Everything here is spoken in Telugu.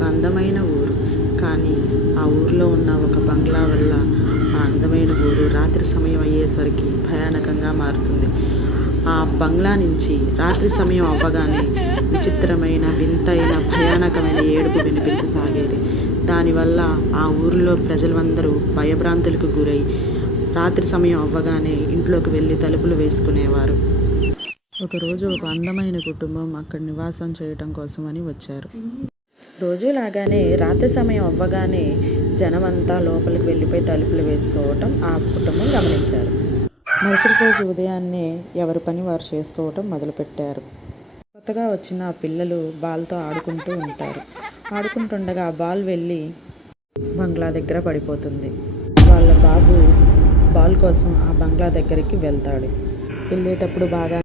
ఒక అందమైన ఊరు. కానీ ఆ ఊరిలో ఉన్న ఒక బంగ్లా వల్ల ఆ అందమైన ఊరు రాత్రి సమయం అయ్యేసరికి భయానకంగా మారుతుంది. ఆ బంగ్లా నుంచి రాత్రి సమయం అవ్వగానే విచిత్రమైన, వింతైన, భయానకమైన ఏడుపు వినిపించసాగేది. దానివల్ల ఆ ఊరిలో ప్రజలందరూ భయభ్రాంతులకు గురై రాత్రి సమయం అవ్వగానే ఇంట్లోకి వెళ్ళి తలుపులు వేసుకునేవారు. ఒకరోజు ఒక అందమైన కుటుంబం అక్కడ నివాసం చేయటం కోసమని వచ్చారు. రోజులాగానే రాత్రి సమయం అవ్వగానే జనమంతా లోపలికి వెళ్ళిపోయి తలుపులు వేసుకోవటం ఆ కుటుంబం గమనించారు. మరుసటి రోజు ఉదయాన్నే ఎవరి పని వారు చేసుకోవటం మొదలుపెట్టారు. కొత్తగా వచ్చిన పిల్లలు బాల్తో ఆడుకుంటూ ఉంటారు. ఆడుకుంటుండగా ఆ బాల్ వెళ్ళి బంగ్లా దగ్గర పడిపోతుంది. వాళ్ళ బాబు బాల్ కోసం ఆ బంగ్లా దగ్గరికి వెళ్తాడు. వెళ్ళేటప్పుడు బాగా